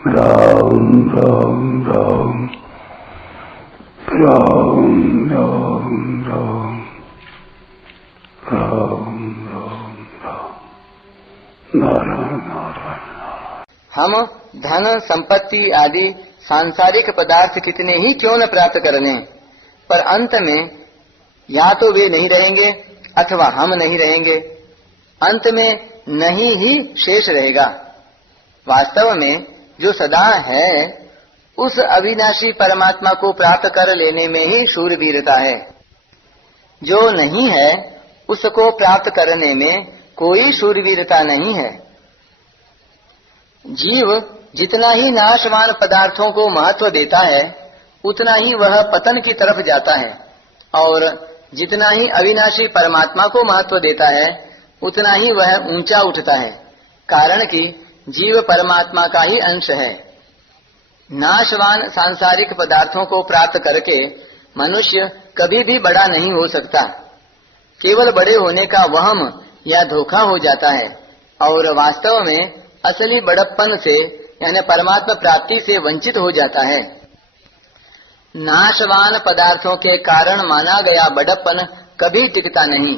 राम राम राम राम राम राम राम राम राम नारायण नारायण। हम धन संपत्ति आदि सांसारिक पदार्थ कितने ही क्यों न प्राप्त कर लें, पर अंत में या तो वे नहीं रहेंगे अथवा हम नहीं रहेंगे। अंत में नहीं ही शेष रहेगा। वास्तव में जो सदा है उस अविनाशी परमात्मा को प्राप्त कर लेने में ही शूरवीरता है। जो नहीं है उसको प्राप्त करने में कोई शूरवीरता नहीं है। जीव जितना ही नाशवान पदार्थों को महत्व देता है उतना ही वह पतन की तरफ जाता है, और जितना ही अविनाशी परमात्मा को महत्व देता है उतना ही वह ऊंचा उठता है, कारण कि जीव परमात्मा का ही अंश है। नाशवान सांसारिक पदार्थों को प्राप्त करके मनुष्य कभी भी बड़ा नहीं हो सकता। केवल बड़े होने का वहम या धोखा हो जाता है, और वास्तव में असली बड़प्पन से यानी परमात्मा प्राप्ति से वंचित हो जाता है। नाशवान पदार्थों के कारण माना गया बड़प्पन कभी टिकता नहीं,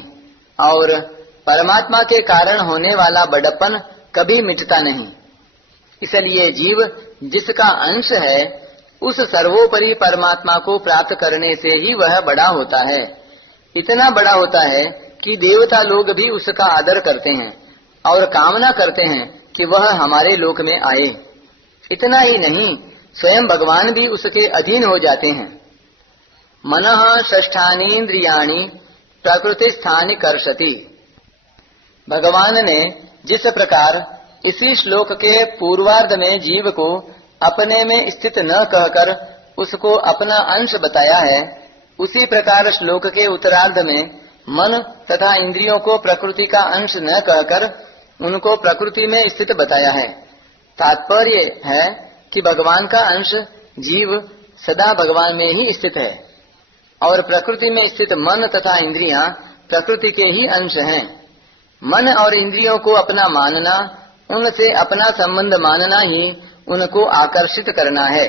और परमात्मा के कारण होने वाला बड़प्पन कभी मिटता नहीं। इसलिए जीव जिसका अंश है उस सर्वोपरि परमात्मा को प्राप्त करने से ही वह बड़ा होता है। इतना बड़ा होता है कि देवता लोग भी उसका आदर करते हैं और कामना करते हैं कि वह हमारे लोक में आए। इतना ही नहीं, स्वयं भगवान भी उसके अधीन हो जाते हैं। मनः षष्ठानीन्द्रियाणि प्रकृति स्थानि कर्षति। भगवान ने जिस प्रकार इसी श्लोक के पूर्वार्ध में जीव को अपने में स्थित न कहकर उसको अपना अंश बताया है, उसी प्रकार श्लोक के उत्तरार्ध में मन तथा इंद्रियों को प्रकृति का अंश न कहकर उनको प्रकृति में स्थित बताया है। तात्पर्य है कि भगवान का अंश जीव सदा भगवान में ही स्थित है, और प्रकृति में स्थित मन तथा इंद्रियां प्रकृति के ही अंश हैं। मन और इंद्रियों को अपना मानना, उनसे अपना संबंध मानना ही उनको आकर्षित करना है।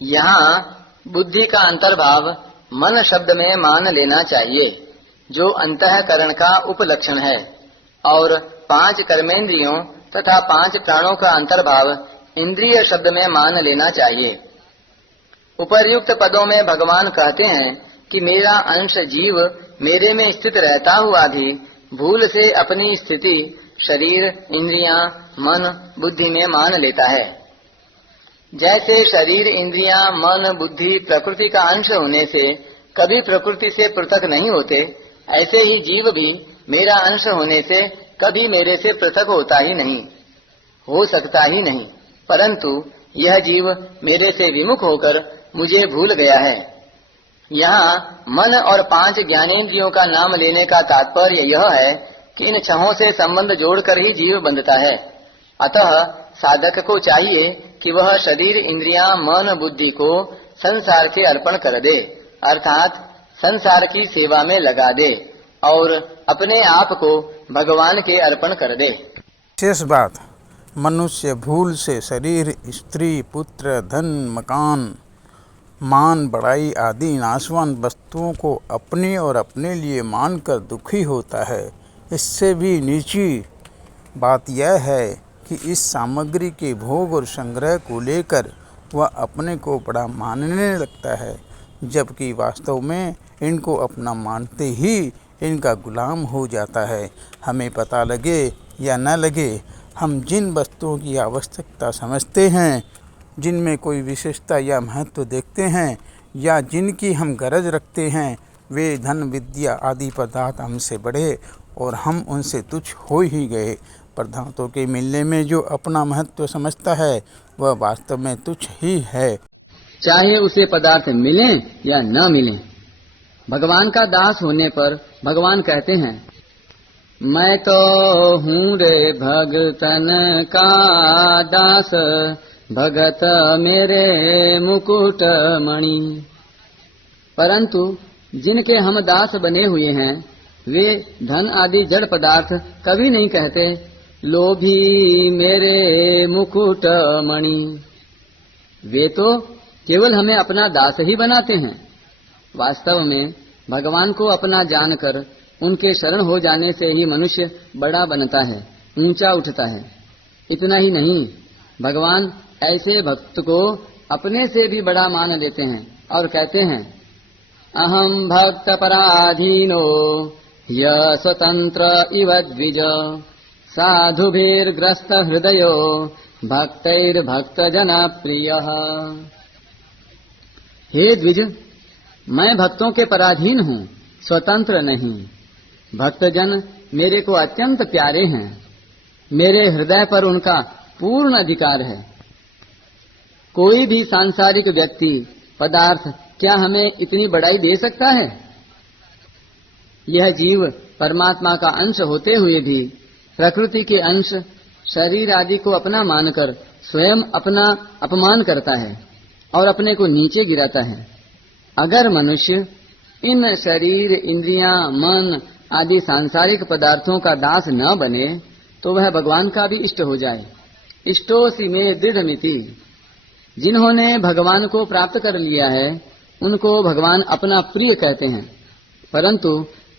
यहाँ बुद्धि का अंतर्भाव मन शब्द में मान लेना चाहिए, जो अंतःकरण का उपलक्षण है, और 5 कर्मेंद्रियों तथा 5 प्राणों का अंतर्भाव इंद्रिय शब्द में मान लेना चाहिए। उपर्युक्त पदों में भगवान कहते हैं कि मेरा अंश जीव मेरे में स्थित रहता हुआ भी भूल से अपनी स्थिति शरीर, इंद्रियां, मन, बुद्धि में मान लेता है। जैसे शरीर, इंद्रियां, मन, बुद्धि प्रकृति का अंश होने से कभी प्रकृति से पृथक नहीं होते, ऐसे ही जीव भी मेरा अंश होने से कभी मेरे से पृथक होता ही नहीं, हो सकता ही नहीं। परंतु यह जीव मेरे से विमुख होकर मुझे भूल गया है। यहाँ मन और 5 ज्ञानेंद्रियों का नाम लेने का तात्पर्य यह है कि इन 6 से संबंध जोड़कर ही जीव बंधता है। अतः साधक को चाहिए कि वह शरीर, इंद्रियां, मन, बुद्धि को संसार के अर्पण कर दे, अर्थात संसार की सेवा में लगा दे, और अपने आप को भगवान के अर्पण कर दे। शेष बात, मनुष्य भूल से शरीर, स्त्री, पुत्र, धन, मकान, मान, बड़ाई आदि नाशवान वस्तुओं को अपनी और अपने लिए मानकर दुखी होता है। इससे भी नीची बात यह है कि इस सामग्री के भोग और संग्रह को लेकर वह अपने को बड़ा मानने लगता है, जबकि वास्तव में इनको अपना मानते ही इनका गुलाम हो जाता है। हमें पता लगे या न लगे, हम जिन वस्तुओं की आवश्यकता समझते हैं, जिनमें कोई विशेषता या महत्व देखते हैं, या जिनकी हम गरज रखते हैं, वे धन, विद्या आदि पदार्थ हमसे बढ़े और हम उनसे तुच्छ हो ही गए। पदार्थों के मिलने में जो अपना महत्व समझता है वह वास्तव में तुच्छ ही है, चाहे उसे पदार्थ मिले या न मिले। भगवान का दास होने पर भगवान कहते हैं, मैं तो हूँ रे भगतन का दास, भगत मेरे मुकुट मणि। परंतु जिनके हम दास बने हुए हैं वे धन आदि जड़ पदार्थ कभी नहीं कहते, लोभी मेरे मुकुट मणि। वे तो केवल हमें अपना दास ही बनाते हैं। वास्तव में भगवान को अपना जानकर उनके शरण हो जाने से ही मनुष्य बड़ा बनता है, ऊंचा उठता है। इतना ही नहीं, भगवान ऐसे भक्त को अपने से भी बड़ा मान लेते हैं और कहते हैं, अहम भक्त पराधीनो य स्वतंत्र इव द्विज साधुभिर्ग्रस्त हृदयो भक्तैर्भक्त जना प्रिय। हे द्विज, मैं भक्तों के पराधीन हूँ, स्वतंत्र नहीं। भक्तजन मेरे को अत्यंत प्यारे हैं, मेरे हृदय पर उनका पूर्ण अधिकार है। कोई भी सांसारिक व्यक्ति पदार्थ क्या हमें इतनी बड़ाई दे सकता है? यह जीव परमात्मा का अंश होते हुए भी प्रकृति के अंश शरीर आदि को अपना मानकर स्वयं अपना अपमान करता है और अपने को नीचे गिराता है। अगर मनुष्य इन शरीर, इंद्रियां, मन आदि सांसारिक पदार्थों का दास न बने तो वह भगवान का भी इष्ट हो जाए। इष्टोसि मे दृढ़मिति। जिन्होंने भगवान को प्राप्त कर लिया है उनको भगवान अपना प्रिय कहते हैं, परंतु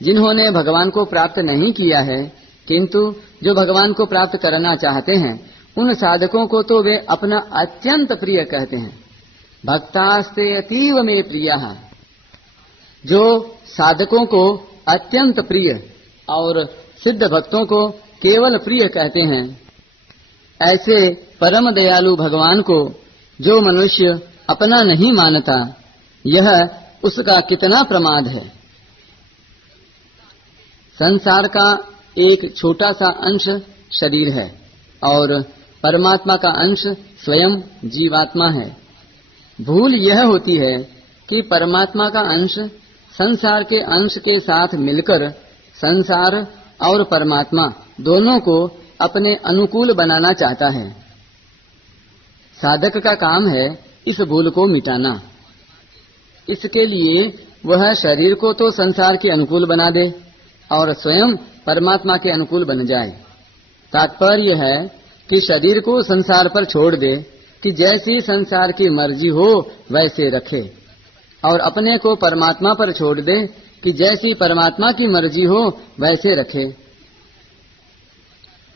जिन्होंने भगवान को प्राप्त नहीं किया है किंतु जो भगवान को प्राप्त करना चाहते हैं उन साधकों को तो वे अपना अत्यंत प्रिय कहते हैं। भक्तास्ते अतीव में प्रियः। जो साधकों को अत्यंत प्रिय और सिद्ध भक्तों को केवल प्रिय कहते हैं, ऐसे परम दयालु भगवान को जो मनुष्य अपना नहीं मानता, यह उसका कितना प्रमाद है। संसार का एक छोटा सा अंश शरीर है और परमात्मा का अंश स्वयं जीवात्मा है। भूल यह होती है कि परमात्मा का अंश संसार के अंश के साथ मिलकर संसार और परमात्मा दोनों को अपने अनुकूल बनाना चाहता है। साधक का काम है इस भूल को मिटाना। इसके लिए वह शरीर को तो संसार के अनुकूल बना दे और स्वयं परमात्मा के अनुकूल बन जाए। तात्पर्य है कि शरीर को संसार पर छोड़ दे कि जैसी संसार की मर्जी हो वैसे रखे, और अपने को परमात्मा पर छोड़ दे कि जैसी परमात्मा की मर्जी हो वैसे रखे।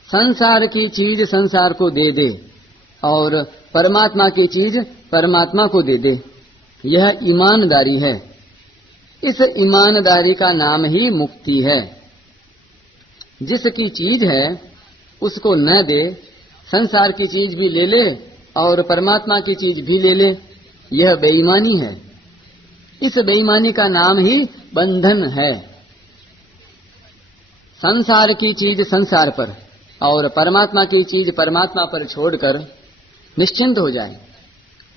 संसार की चीज संसार को दे दे और परमात्मा की चीज परमात्मा को दे दे। यह ईमानदारी है। इस ईमानदारी का नाम ही मुक्ति है। जिसकी चीज है उसको न दे, संसार की चीज भी ले ले और परमात्मा की चीज भी ले ले, यह बेईमानी है। इस बेईमानी का नाम ही बंधन है। संसार की चीज संसार पर और परमात्मा की चीज परमात्मा पर छोड़कर निश्चिंत हो जाए।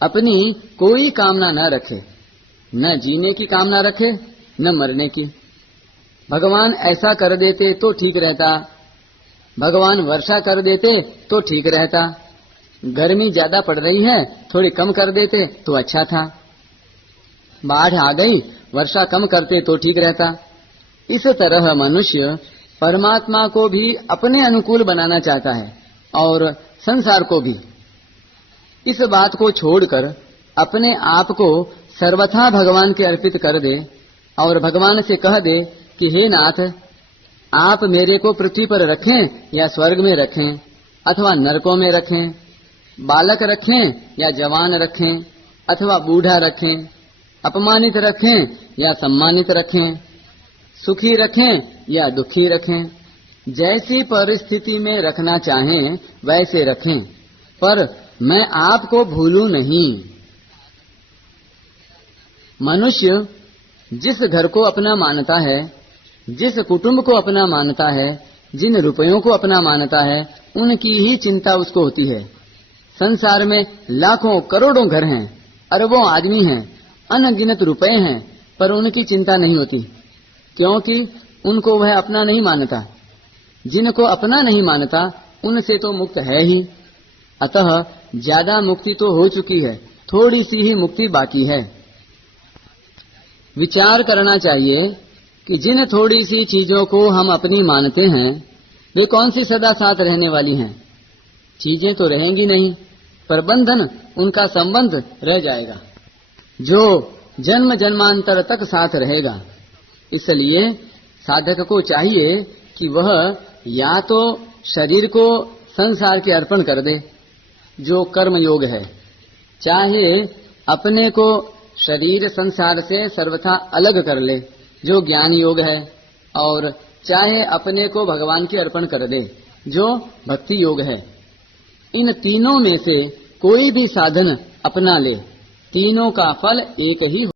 अपनी कोई कामना न रखे, न जीने की कामना रखे न मरने की। भगवान ऐसा कर देते तो ठीक रहता, भगवान वर्षा कर देते तो ठीक रहता, गर्मी ज्यादा पड़ रही है थोड़ी कम कर देते तो अच्छा था, बाढ़ आ गई वर्षा कम करते तो ठीक रहता। इस तरह मनुष्य परमात्मा को भी अपने अनुकूल बनाना चाहता है और संसार को भी। इस बात को छोड़कर अपने आप को सर्वथा भगवान के अर्पित कर दे और भगवान से कह दे कि हे नाथ, आप मेरे को पृथ्वी पर रखें या स्वर्ग में रखें अथवा नरकों में रखें, बालक रखें या जवान रखें अथवा बूढ़ा रखें, अपमानित रखें या सम्मानित रखें, सुखी रखें या दुखी रखें, जैसी परिस्थिति में रखना चाहें वैसे रखें, पर मैं आपको भूलूं नहीं। मनुष्य जिस घर को अपना मानता है, जिस कुटुंब को अपना मानता है, जिन रुपयों को अपना मानता है, उनकी ही चिंता उसको होती है। संसार में लाखों करोड़ों घर हैं, अरबों आदमी हैं, अनगिनत रुपए हैं, पर उनकी चिंता नहीं होती, क्योंकि उनको वह अपना नहीं मानता। जिनको अपना नहीं मानता उनसे तो मुक्त है ही। अतः ज्यादा मुक्ति तो हो चुकी है, थोड़ी सी ही मुक्ति बाकी है। विचार करना चाहिए कि जिन थोड़ी सी चीजों को हम अपनी मानते हैं वे कौन सी सदा साथ रहने वाली हैं? चीजें तो रहेंगी नहीं, पर बंधन उनका संबंध रह जाएगा जो जन्म जन्मांतर तक साथ रहेगा। इसलिए साधक को चाहिए कि वह या तो शरीर को संसार के अर्पण कर दे जो कर्म योग है, चाहे अपने को शरीर संसार से सर्वथा अलग कर ले जो ज्ञान योग है, और चाहे अपने को भगवान के अर्पण कर दे जो भक्ति योग है। इन तीनों में से कोई भी साधन अपना ले, तीनों का फल एक ही